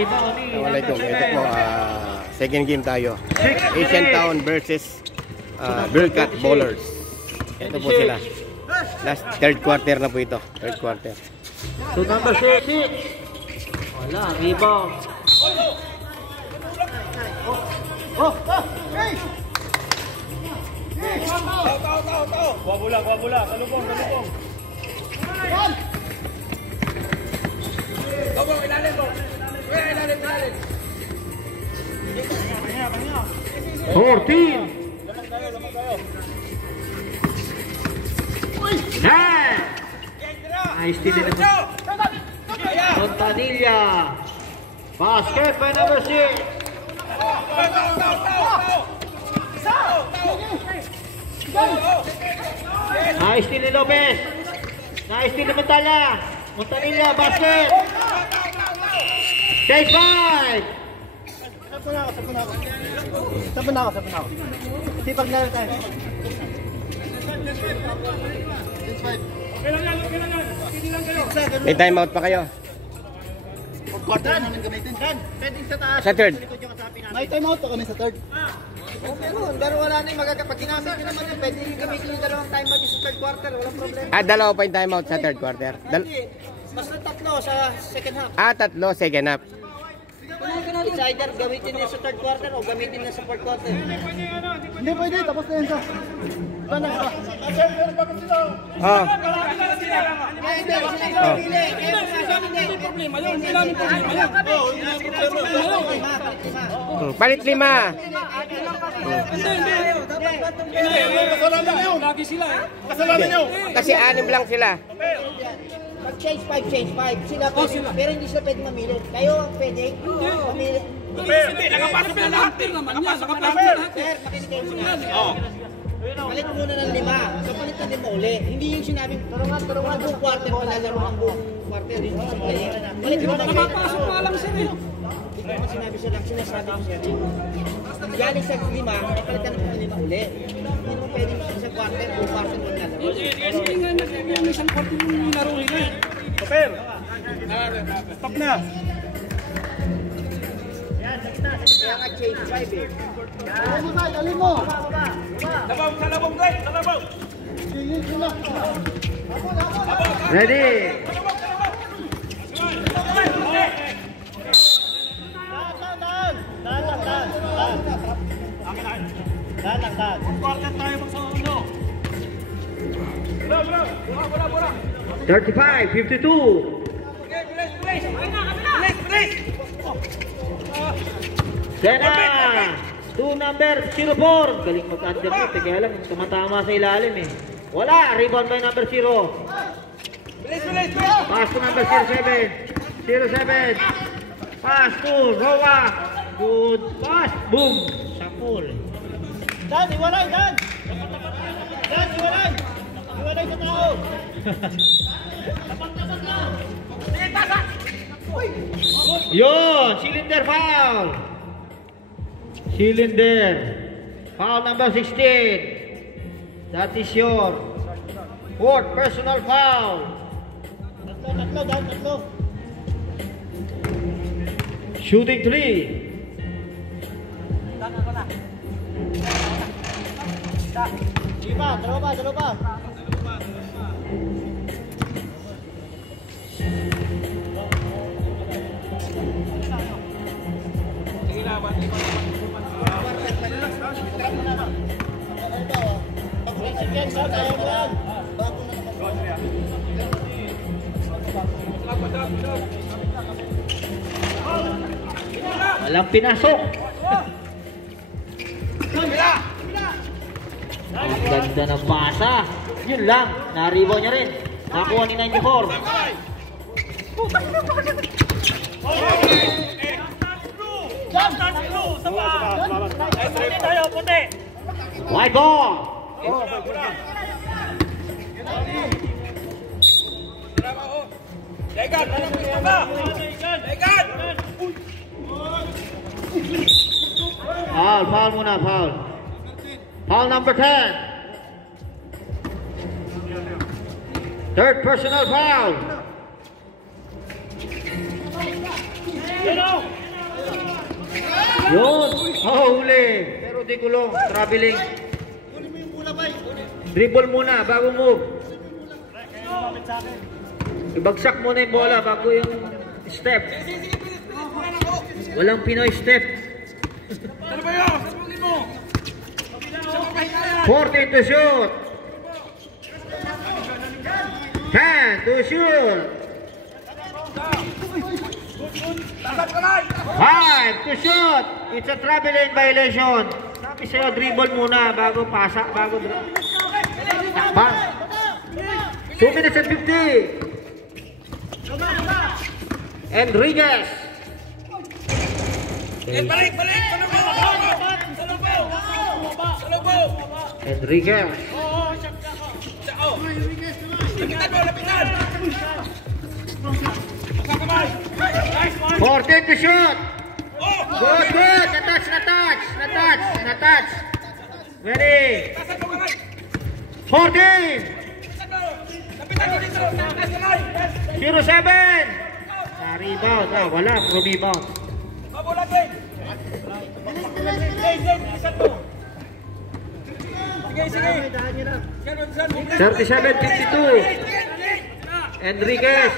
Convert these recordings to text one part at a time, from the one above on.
Assalamualaikum. Ito po, second game tayo. Asian Town versus Bearcat Bowlers. Ito po sila. Last third quarter na po ito. Third quarter. So number 6. Wala, rebound. Buwa bola. Salubong. Tobong, ilalim po. Ilalim. 14. Nice din naman. Montanilla. Basket by number 6. Nice din ni Lopez. Nice din ni Montanilla, basket. Take 5. Sabi na ako. Sipag na rin tayo. May timeout pa kayo. Quarter namin gamitin. Pwedeng sa taas. Sa third. May timeout pa kami sa third. Pero wala na yung pag ginamit nyo naman yun, pwede yung gamitin yung dalawang timeout sa third quarter, walang problema. Dalawa pa yung timeout sa third quarter. Basta tatlo sa second half. Tatlo, second half. It's either gamitin niya sa third quarter o gamitin niya sa fourth quarter. Hindi pwede, tapos na yan sa... Paano ka? Palit 5. Lagi sila eh. Kasalanan nyo. Kasi 6 lang sila. Change 5. Sila pwede, pero hindi sila pwede mamili. Kayo ang pwede mamili. Hindi, nakapasok na lahat. Nakapasok na lahat. Sir, makinig kayo sinabi. Palit muna ng 5. So palit ng 5 uli. Hindi yung sinabing, pero nga buong quarter, palalaro ang buong quarter. Palit mo na. Nakapasok na lang sir eh. Hindi ko naman sinabi siya lang, sinasabi ko siya. Galing sa 5, napalitan ng 5 uli. Hindi mo pwede sa quarter, buong quarter maglalaro. Sige nga, yung isang quarter yung laro nila eh. Super! Stop na! Kaya nga change 5 eh. Alin mo! Salabong, Greg! Salabong! Ready. Daan. Quarter tayo sa uno. Bura. 35-52. Sena! 2 number 04. Galing mag-undercut. Kaya lang, tumatama sa ilalim eh. Wala! Rebound by number 0. Pass to number 07. Pass to Roa. Good pass. Boom! Sapul. Dan, iwalay! Iwalay sa tao! Yun! Cylinder foul! Foul number 16. That is your 4th personal foul. Tatlo. Shooting 3. Dalawa pa. Walang pinasok. Ang ganda ng pasa. Yun lang. Na-rebound niya rin. Nakuha ni 94. White ball. Foul muna, foul. Foul number 10. 3rd personal foul. Yun. Huli. Pero di kulong. Traveling. Dribble muna bago move. Ibagsak muna yung bola bago yung step. Walang Pinoy step. 14 to shoot. 10 to shoot. 5 to shoot. It's a traveling violation. Sabi sa'yo, dribble muna bago pasa, bago pass. 2 minutes and 50. Enriquez. Enriquez. 14 to shoot. Good. Na-touch. Ready. 14. 0-7. Rebound. Wala. Rebound. 37-52. Enriquez.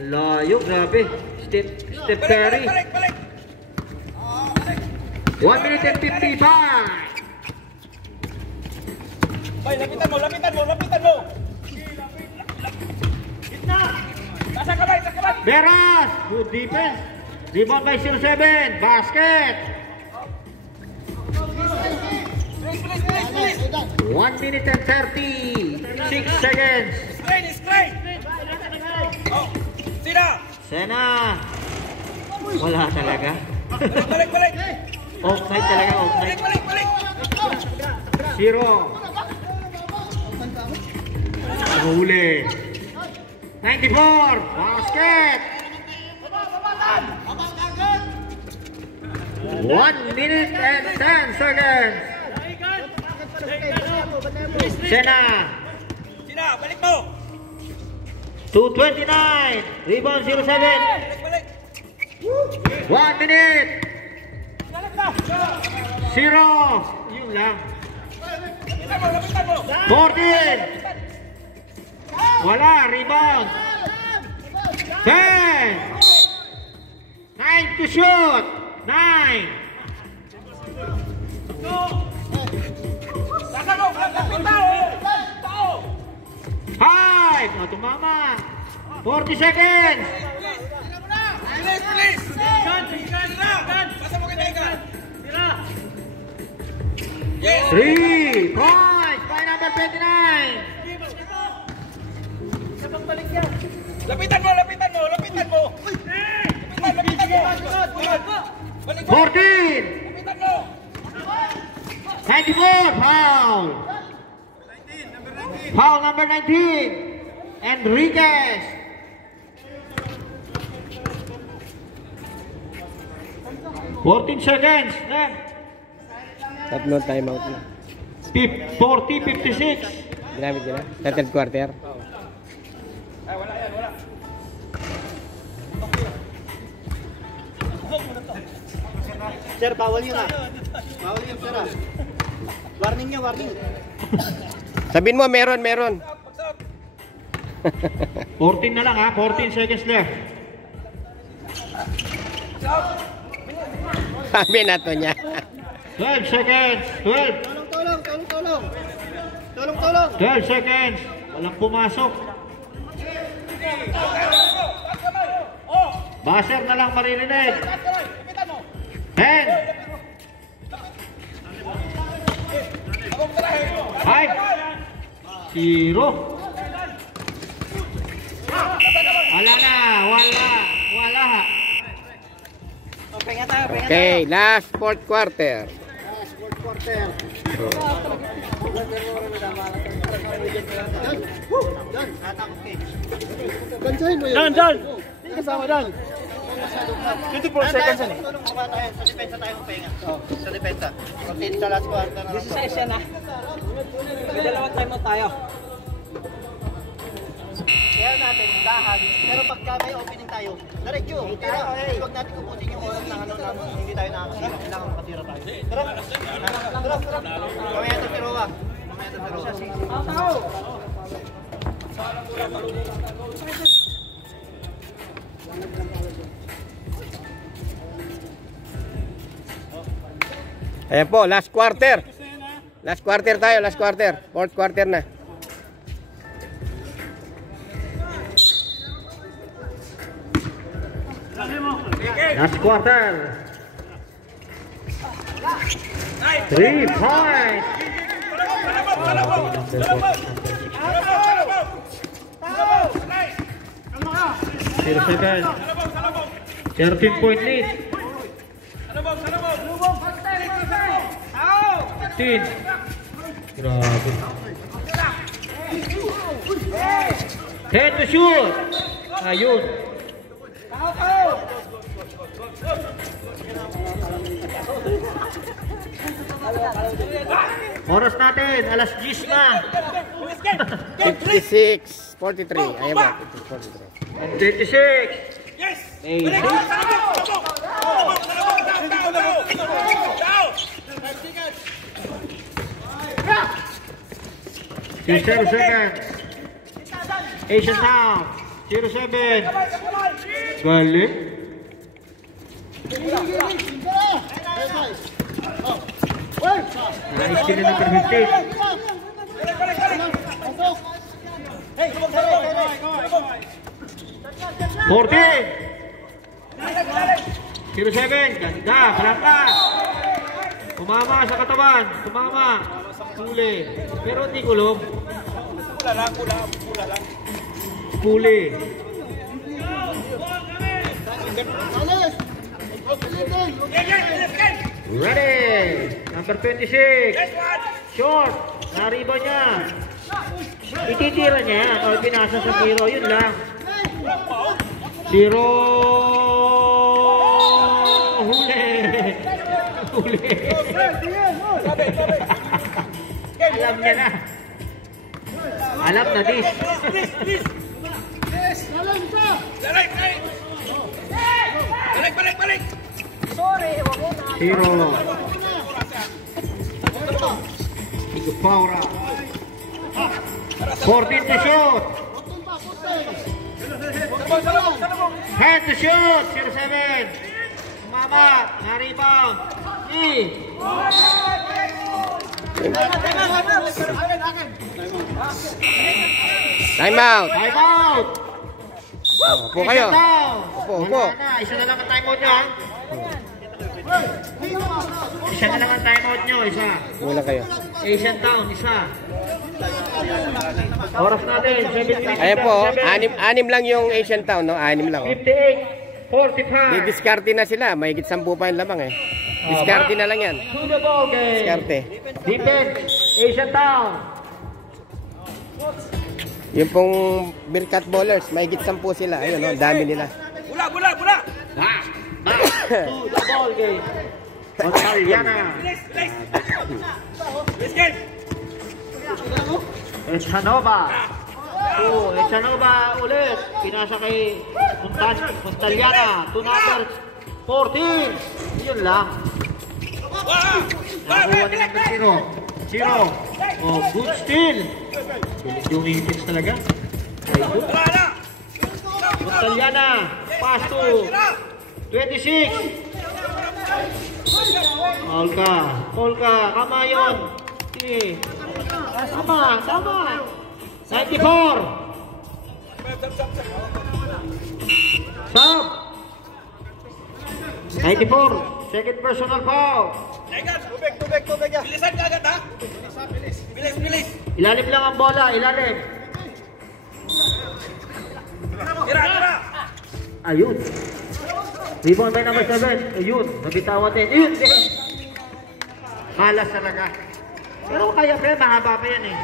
Layo, grabe. Step Curry. 1 minute and 55. Lapitan mo. Sa kamay. Beras. Good defense. Rebound by 07. Basket. 1 minute and 36 seconds. Screen. Sena. Wala talaga. Balik. Offside talaga, offside. Balik. 0. Huli. 94. Basket. 1 minute and 10 seconds. Sena. Balik mo. 2:29. Rebound 07. Balik. 1 minute. 0. Yun lang. Lapitan mo. 14. Wala. Rebound. 10. 9 to shoot. 9. Tao. 5. Tumama. 40 seconds. Please. Pasa mo kay Teka. 3 points by number 29. Lapitan mo. Lapitan mo. 14. Lapitan mo. 94. Foul. Foul number 19. Enriquez. $14 seconds. Tatlo timeout na. 40-56. Ginamit nila. Sa third quarter. Sir, bawal yun Bawal yun, sir Warning niya. Sabihin mo, meron. 14 na lang 14 seconds left. Sabi na to niya. 12 seconds. 12. Tulong. 12 seconds. Walang pumasok. Buzzer na lang maririnig. 10. 5. Zero. Wala. Okay, last fourth quarter. Dan. Kasama Dan. 24 seconds yan Sa depensa tayo pahinga. Sa depensa. Rotate sa last quarter. 16 yan May 2 time mo tayo. kaya natin, dahan. Pero pagka may opening tayo, diretso. Pero huwag natin kupusin yung oras na ano na hindi tayo nakakasira. Kailangan makatira tayo. Tara! Mamaya ito si Roa. Ayan po, last quarter. Last quarter tayo, last quarter. Fourth quarter na. Last quarter. 3 points. 0-7. 13-point lead. 15. Grabe. 10 to shoot. Ayun. Oras natin, alas 10 na. 56-43. Ayan ba? 56-43. 26. Yes. 0 seconds. Asian Town. 0-7. Balik. Nice sila number 15. 0-7. Ganda. Malangkas. Tumama sa katawan. Tumama. Huli. Pero hindi kulong. Huli. Ready. Number 26. Short. Nariba niya. Ititira niya. O binasa sa zero. Yun lang. 0. Huli. Huli. Alam niya na. Alam na this. Balik! 0. Iko Paura. 14 to shoot. Hand to shoot. 0-7. Mama. Na-rebound. Time out. Time out. Upo kayo. Upo. Wala na. Isa na lang ang time out nyo. Isa na lang ang time out nyo. Isa. Muna kayo. Asian Town. Isa. Oras natin. 7 minutes. Ayan po, anim lang yung Asian Town, no? Anim lang. 58-45. Diskarte na sila. Mahigit 10 pa yung lamang eh. Diskarte na lang yan. To the ball game. Diskarte. Defense. Asian Town. Yung pong Bearcat Ballers, mahigit 10 sila. Ayun, no? Dami nila. Bula! Back to the ball game. Montaliana. Echanova. Echanova ulit. Pinasa kay Montaliana. 2 numbers. 14. Yun lang. Nakakuha nila ng 0. Oh, good steal. Yung Philippines talaga. Montaliana. Pass to 26. Call ka. Kama yun. Sige. Tama. 94. Stop. 94. Second personal foul. Tubig. Bilisan ka agad, ha? Bilis. Ilalim lang ang bola. Ilalim. Tira! Ayun. Rebound by number 7. Ayun. Nabitawan din. Ayun. Malas talaga. Pero kaya pa yan. Mahaba pa yan eh.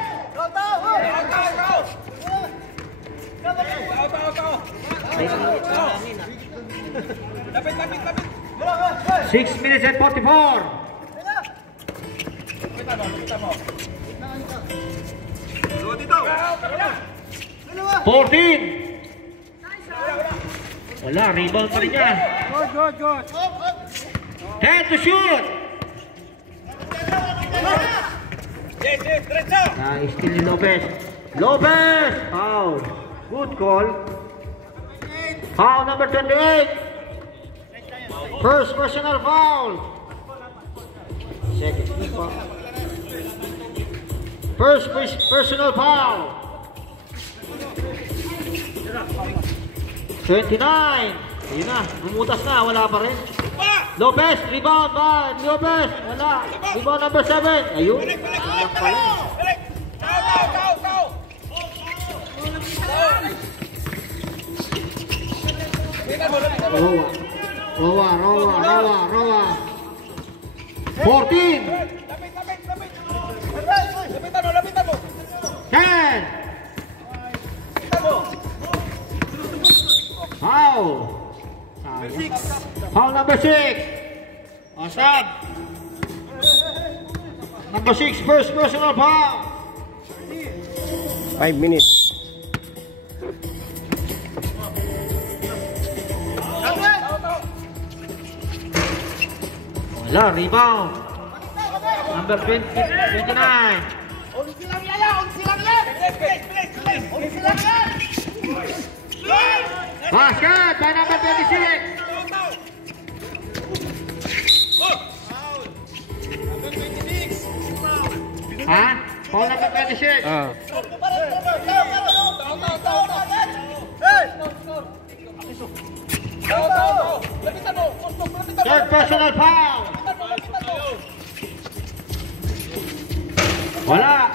Lapit. 6 minutes and 44. Dito. 14. Wala, rebound pa rin yan. Good. 10 to shoot. Still ni Lopez. Lopez! Foul. Good call. Foul number 28. First personal foul. Second foul. First personal foul. 29. Ayun na, bumutas na, wala pa rin. Lopez, rebound ba? Lopez, wala. Rebound number 7. Ayun. Anak pa rin. Rowa. 14. 10. Foul. Foul number 6. Asab. Number 6, first personal foul. 5 minutes. Wala, rebound. Number 29. Basket by number 26. Ha? Foul number 26. Ah. Third personal foul. Wala.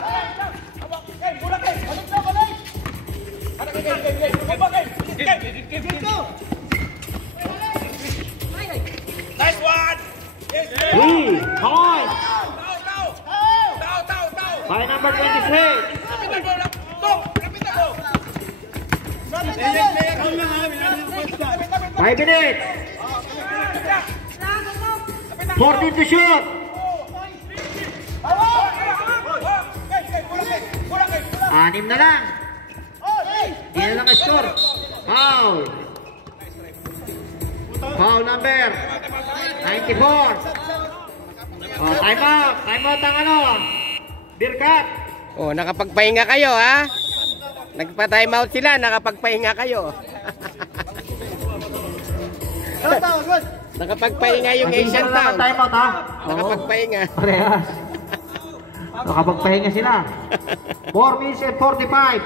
Nice one! 3 points by number 26. 5 minutes. 14 to shoot. Anim na lang. Hindi na lang score. Foul. Foul number 94. Oh, time out. Time out ang ano. Birkat. Oh, nakapagpahinga kayo ha? Nagpa-time out sila, nakapagpahinga kayo. Nakapagpahinga yung Asian Town. Time out ha. Nakapagpahinga. Parehas. Nakapagpahinga sila. 4 minutes and 45.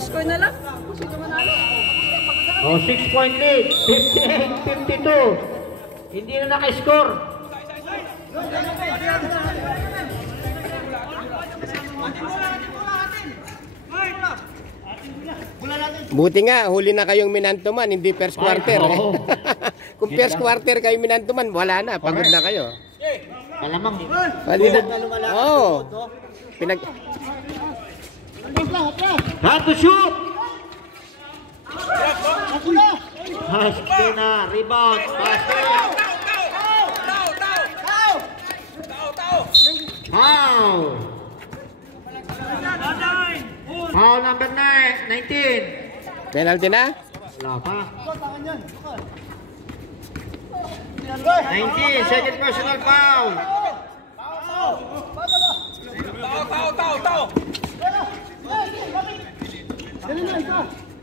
Score na lang. Sino manalo? Oh, 6-point lead. 58-52. Hindi na naka-score. Buti nga, huli na kayong minantuman, hindi first quarter. Ay, oo. Kung first quarter kayo minantuman, wala na, pagod na kayo. Alamang. Pwede na. Oo. Pinag... Time to shoot! Basket na, rebound, basket. Foul! Foul number 19. Penalty na? Wala pa. 19, second personal foul.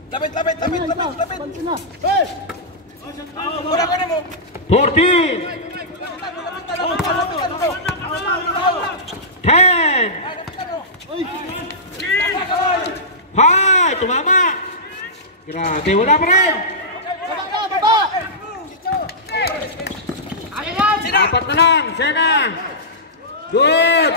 Lapit! 14. 10. 5. Tumama. Grabe, wala pa rin. Apat na lang, Sena. Good.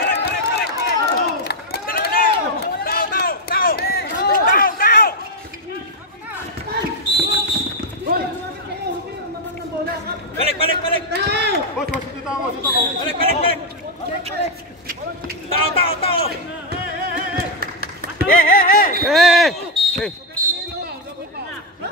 Balik! Balik! Tao!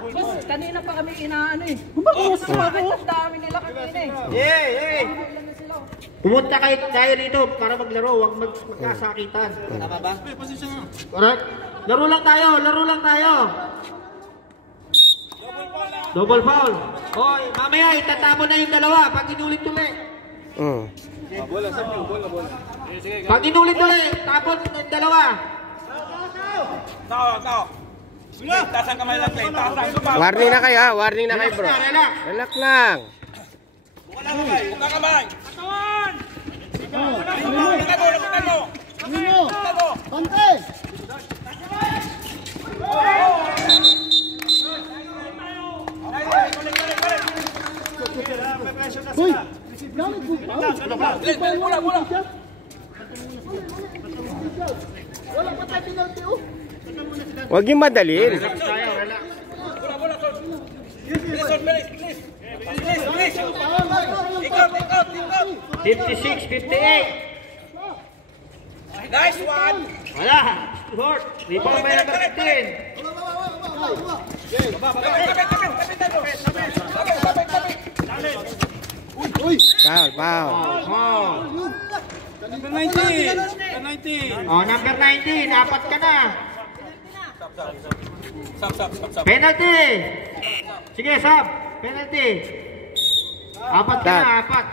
Boss, kanina pa kami inaano eh. Kumbaga, ang dami nila kanina eh. Hey! Ilan na sila. Pumunta tayo dito para maglaro, huwag magkasakitan. Tama ba? Correct? Laro lang tayo. Double foul. Hoy, mamaya itatapon na yung dalawa pag inulit-ulit. Pag inulit-ulit, tapon yung dalawa. Tasan kamay lang, play. Warning na kayo ha, warning na kayo bro. Relax. Relax lang. Buka kamay. Bante! Hoy! Gamit mo ba? Wala pa tayo penalty oh! Huwag yung madalin. Relax tayo, relax. 56-58. Nice one. Wala. Short. Rebound by number 15. Foul. Number 19. Oh, number 19. Apat ka na. Stop. Penalty. Sige, sub. Penalty. Apat ka na, apat.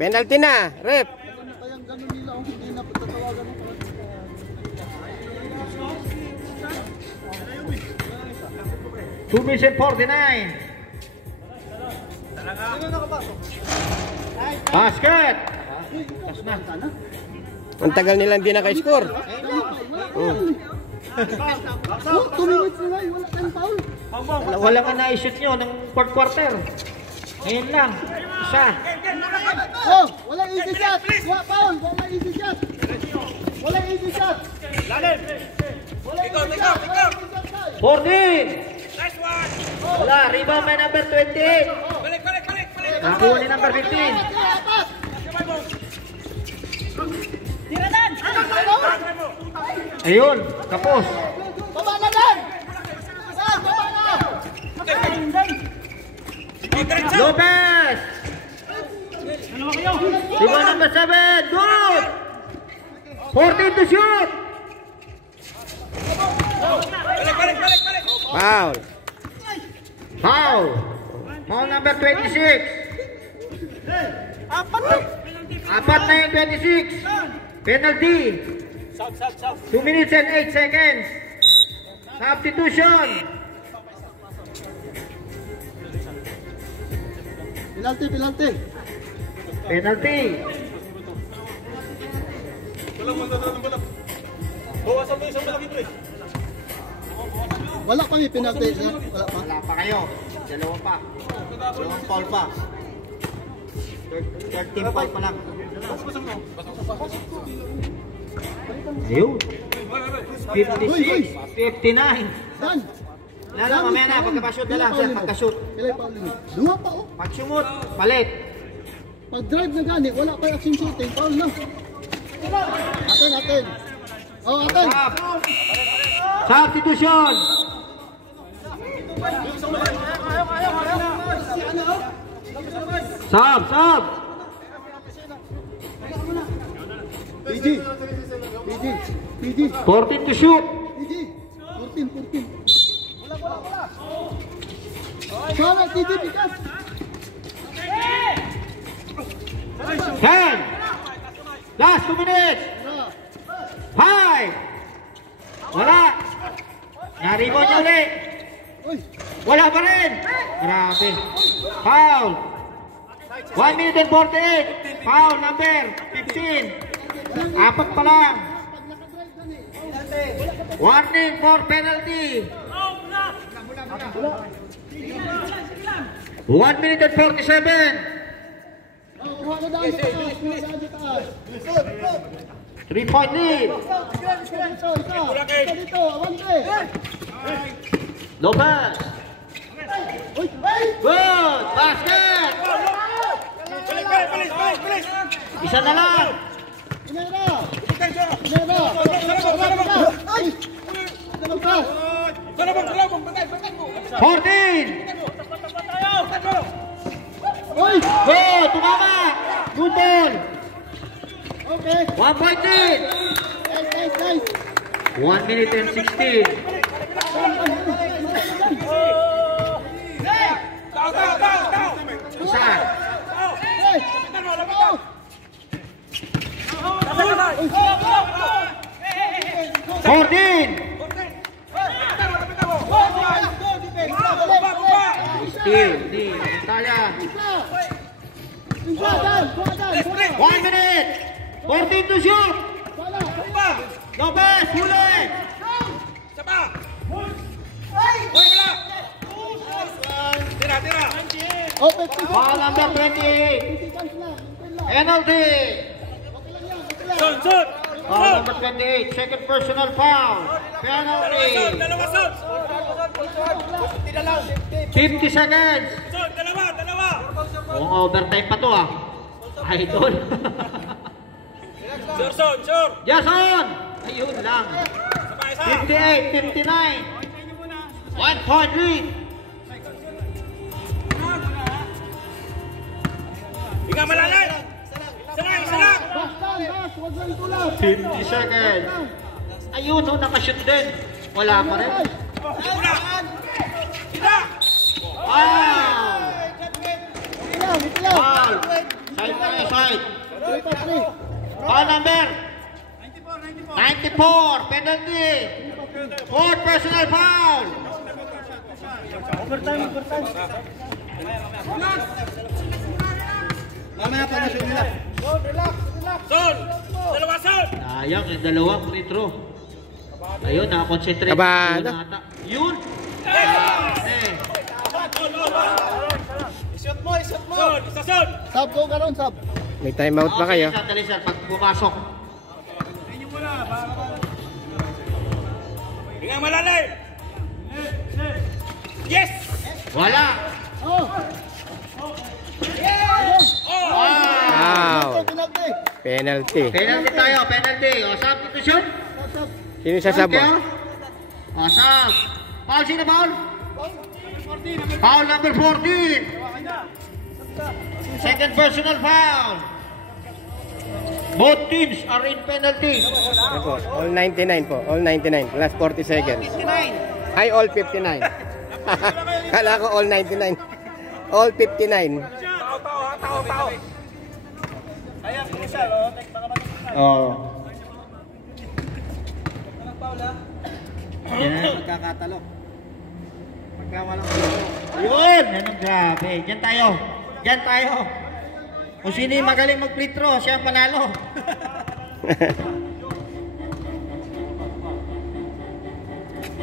Penalty na, ref. Kayang ganun nila ang hindi na pagtatawagan mo. 2 minutes 49. Basket. Tas na. Ang tagal nilang di naka-score. 2 minutes na lang, wala tayong foul. Wala nga na-shoot nyo ng fourth quarter. Ngayon lang. Isa. Oh, wala easy shot. Wala foul, wala easy shot. Wala easy shot. Ikaw. 14. Wala. Rebound by number 28. Balik. Nakuha ni number 15. Ayun. Kapos. Baba na dan. Baba na. Lopez. Rebound number 7. Good. 14 to shoot. Foul. Foul. Foul number 26. Apat na yung 26. Penalty. 2 minutes and 8 seconds. Substitution. Penalty. Penalty. Wala pa may penalty. Wala pa. Wala pa kayo. Dalawa pa. Dalawang foul pa. 13 foul pa lang. Ayun. 56. 59. Dan. Lalo, mamaya na. Pagka-shoot na lang. Pagka-shoot. Kailan pa ulit? Dua pa oh. Pag-shoot. Palit. Pag drive na gani, wala pa action shooting. Foul na. Atin. Oh, atin. Substitution. Sub. PG. 14 to shoot. PG. 14. Salah PG pikas. 10. Last 2 minutes. 5. Wala. Naribon niya ulit. Oy. Wala pa rin. Grabe. Foul. 1 minute and 48. Foul number 15. Apat pa lang. Warning for penalty. 1 minute and 47. Kuha na daan sa taas. 3-point lead. Dito, awante. Lopez. Oy. Good. Basket. Isa na lang. Inera. Ay. Labas. 14. Oy. Good. Tumama. Good ball. Okay. 1 point lead. Nice. 1 minute and 16. Isa. Hey. Go. 14. Steve, di, Italia. 1 minute. 14 to shoot. Lopez, huli. Ball number 28. Penalty. Ball number 28. Second personal foul. Penalty. 50 seconds. Oh, overtime pa to ah. Idol. Jason. Ayun lang. 58, 59. 1 point lead. Ikaw malalay! Isa lang! 50 seconds. Ayun, oh, nakashoot din. Wala pa rin. Wow! Foul. Side tayo, side. Foul number 94. Penalty. Fourth personal foul. Mamaya pa na shoot nila. Dalawa son! Sayang, yung dalawang free throw. Ayun, nakakonsentrate. Kabado. Yun! Isot mo! Isa son! Sub, go ka ron, sub. May timeout pa kayo. Sandali sir, pag pumasok. Ikaw malalay! Yes! Wala! Oh. Wow! Penalty. Penalty. Penalty tayo, penalty. O, substitution? Sub. Sino sasabo? O, sub. Foul, sino foul? Foul number 14. Second personal foul. Both teams are in penalty. Ano po? All 99 po. All 99. Last 40 seconds. Ay, all 59. Kala ko all 99. All 59. Tao! Oh. Magkakatalo. Magkawalang Yun! Yan ang grabe. Diyan tayo. Diyan tayo. Kung sino yung magaling mag-free throw, siya ang panalo.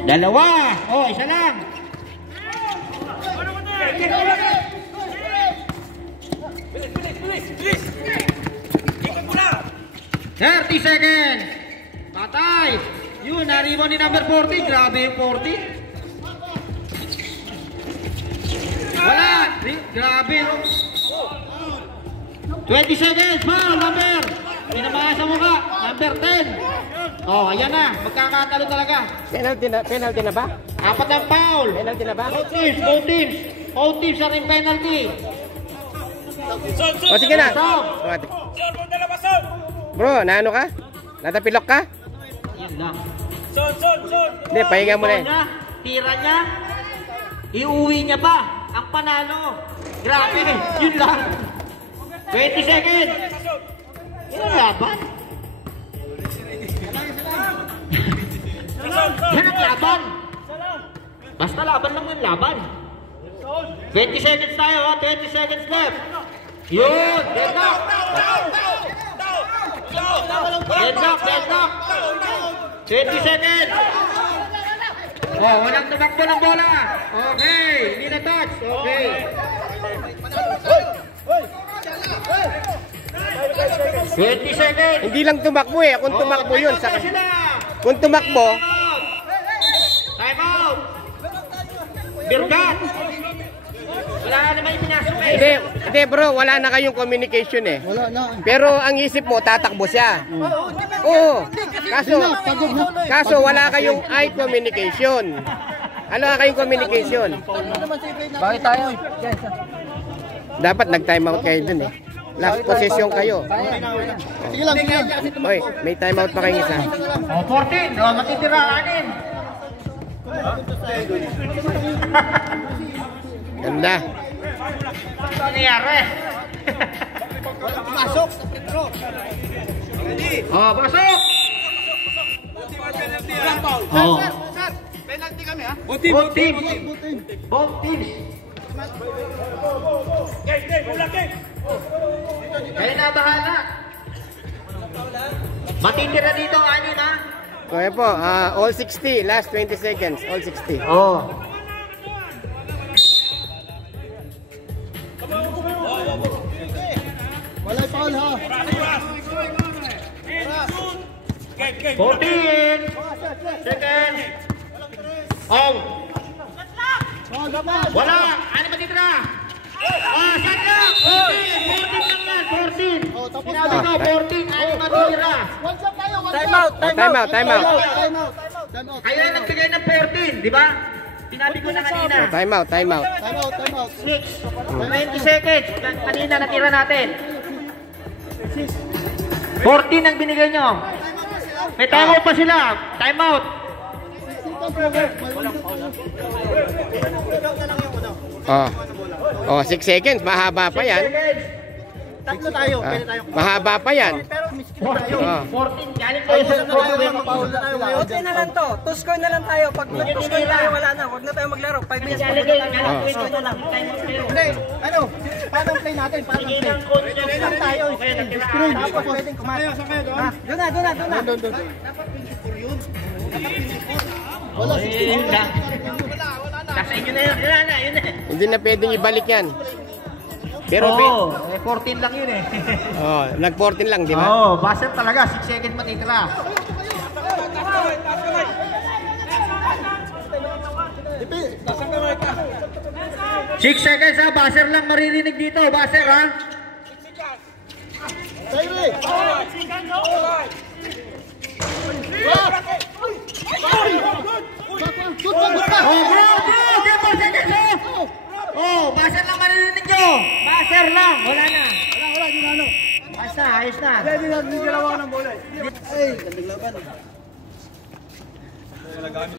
Dalawa! Oh, isa lang. Bilis! Ikot mo na! 30 seconds. Patay. Yun, naribo ni number 40. Grabe yung 40. Wala. Grabe. 20 seconds. Foul, number. Pinamahan sa mukha. Number 10. Oh, ayan na. Magkakatalo talaga. Penalty na ba? Apat ang foul. Penalty na ba? Both teams. Both teams are in penalty. Son! O sige na. Stop. Son! Dalawa son! Bro, naano ka? Natapilok ka? Yan lang. Son! Hindi, pahinga mo na eh. Tira niya. Iuwi niya pa. Ang panalo. Grabe. Yun lang. 20 seconds. Yan ang laban. Yan ang laban. Basta laban lang yung laban. 20 seconds tayo ha. 20 seconds left. Yun. Deadlock. Deadlock. 20 seconds. Oh, walang tumakbo ng bola. Okay. Hindi na touch. Okay. 20 seconds. Hindi lang tumakbo eh. Kung tumakbo yun. Kung tumakbo. Time out. Birgat. Wala naman yung pinasok eh. Hindi bro, wala na kayong communication eh. Wala na. Pero ang isip mo, tatakbo siya. Oo. Kaso wala kayong eye communication. Ano nga kayong communication? Bakit tayo? Dapat nag-time out kayo dun eh. Last possession kayo. Sige lang, sige lang. Hoy, may timeout pa kayong isa. Oh, 14. Oh, matitira 6. Ganda. Ano nangyari? Pasok sa free throw. Oh, pasok! Oh. Penalty kami ha. Both teams. Both teams. Kayo na bahala. Matitira dito, 6 ha? Kaya po, all 60, last 20 seconds, all 60. Oh. Wala foul ha. 14 seconds. Oh. Foul naman. Wala. Ano matitira? Ah, shot lang. 14 lang yan. 14. Oh, tapos Sinabi na. ko, 14. Ano matitira? One shot tayo, one Time shot. out, Time out, time out. Time out. Time out. Kayo na nagbigay ng 14, di ba? Sinabi ko na kanina. Oh, time out, time out. Time out, time out. 20 seconds. Kanina natira natin. 14 ang binigay nyo. May time out pa sila. Time out. Oh, 6 seconds, mahaba pa yan. Tatlo tayo. Mahaba pa yan. Pero miskin tayo. 14. Galing tayo sa Okay na lang to. Two score na lang tayo. Pag two score tayo, wala na. Huwag na tayo maglaro. 5 minutes. Galing kayo. Galing kayo na lang. Time out kayo. Hindi. Ano? Paano ang play natin? Paano ang play? Screen lang tayo. Screen. Tapos pwedeng kumain. Doon na, doon na, doon na. Wala, 16. Kasi yun na yun. Wala na. Yun na. Hindi na pwedeng ibalik yan. Pero, Oo. 14 lang yun eh. nag-14 lang, di ba? Oo. Buzzer talaga. 6 seconds matitira. Six seconds ha. Buzzer lang maririnig dito. Buzzer ha. Tayo eh. Oh, buzzer lang maririnig nyo. Buzzer lang. Wala na. Wala, di na ano. Ayos na, ayos na. Hindi dalawa ng bola. Ay, gandang laban.